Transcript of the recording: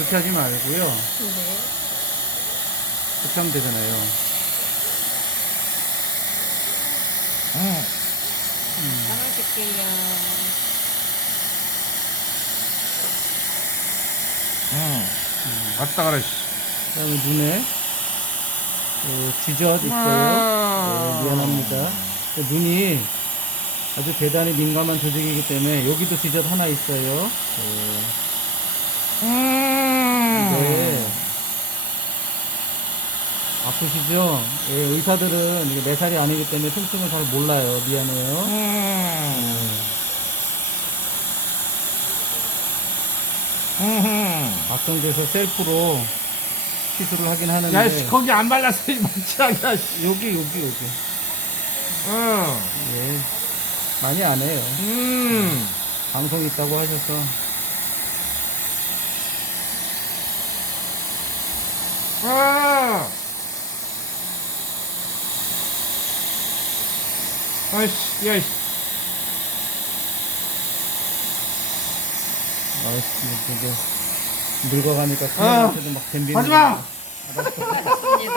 그렇게 하지 말고요. 네. 그렇게 하면 되잖아요. 잘 마실게요. 왔다 가라, 씨. 그다음에 눈에 지젓 있어요. 네, 미안합니다. 눈이 아주 대단히 민감한 조직이기 때문에 여기도 지젓 하나 있어요. 네. 아프시죠? 예, 의사들은 이게 매살이 아니기 때문에 통증을 잘 몰라요. 미안해요. 박성재에서 셀프로 시술을 하긴 하는데 야, 씨, 거기 안 발랐어, 이 망치야, 씨. 여기 예, 많이 안 해요. 방송 있다고 하셔서 아이씨, 야, 씨. 이제 늙어가니까 아, 큰일한테도 막 덤비는 하지 마! 거죠. 알았습니다.